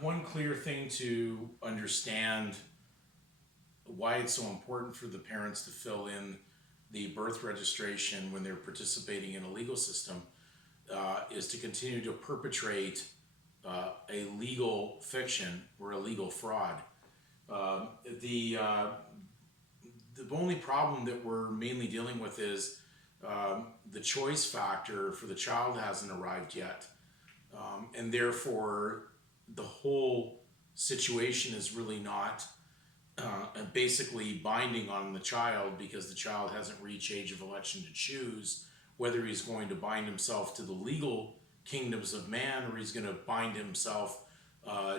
One clear thing to understand why it's so important for the parents to fill in the birth registration when they're participating in a legal system is to continue to perpetrate a legal fiction or a legal fraud. Um, the uh, the only problem that we're mainly dealing with is the choice factor for the child hasn't arrived yet, and therefore the whole situation is really not basically binding on the child because the child hasn't reached age of election to choose whether he's going to bind himself to the legal kingdoms of man or he's going to bind himself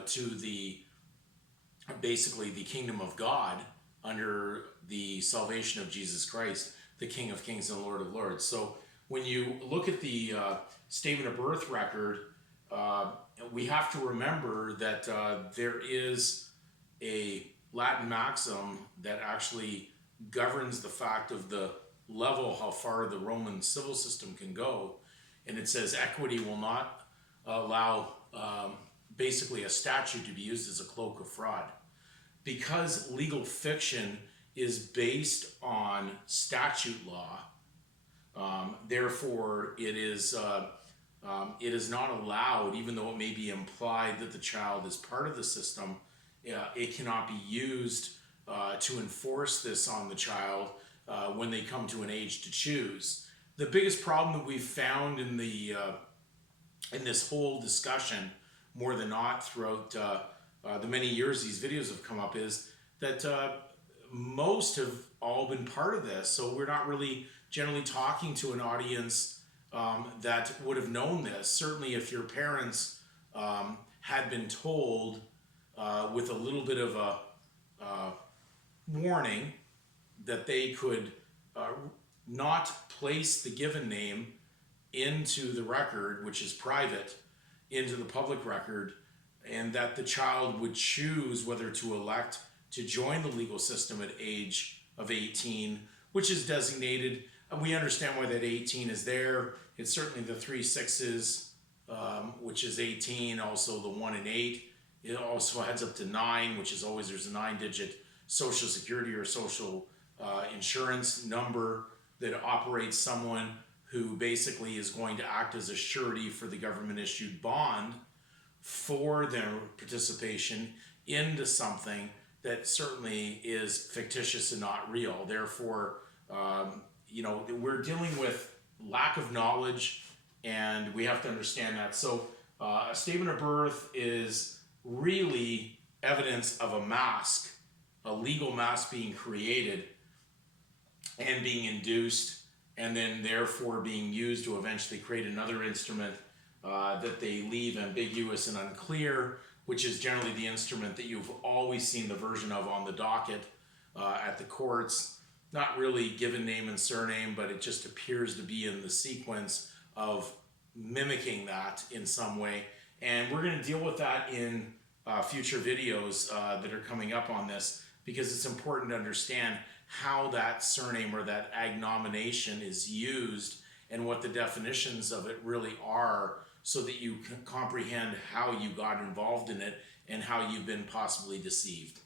to the basically the kingdom of God under the salvation of Jesus Christ, the King of Kings and Lord of Lords. So when you look at the statement of birth record, uh, we have to remember that there is a Latin maxim that actually governs the fact of the level how far the Roman civil system can go. And it says equity will not allow basically a statute to be used as a cloak of fraud. Because legal fiction is based on statute law, therefore it is not allowed, even though it may be implied that the child is part of the system. It cannot be used to enforce this on the child when they come to an age to choose. The biggest problem that we've found in this whole discussion, more than not, throughout the many years these videos have come up, is that most have all been part of this. So we're not really generally talking to an audience that would have known this. Certainly, if your parents had been told with a little bit of a warning that they could not place the given name into the record, which is private, into the public record, and that the child would choose whether to elect to join the legal system at age of 18, which is designated. And we understand why that 18 is there. It's certainly the 3 6s, which is 18, also the 1 and 8. It also heads up to 9, which is always there's a 9-digit social security or social insurance number that operates someone who basically is going to act as a surety for the government issued bond for their participation into something that certainly is fictitious and not real. Therefore, we're dealing with lack of knowledge, and we have to understand that. So, a statement of birth is really evidence of a mask, a legal mask being created and being induced, and then therefore being used to eventually create another instrument that they leave ambiguous and unclear, which is generally the instrument that you've always seen the version of on the docket at the courts. Not really given name and surname, but it just appears to be in the sequence of mimicking that in some way. And we're going to deal with that in future videos that are coming up on this, because it's important to understand how that surname or that agnomination is used and what the definitions of it really are, so that you can comprehend how you got involved in it and how you've been possibly deceived.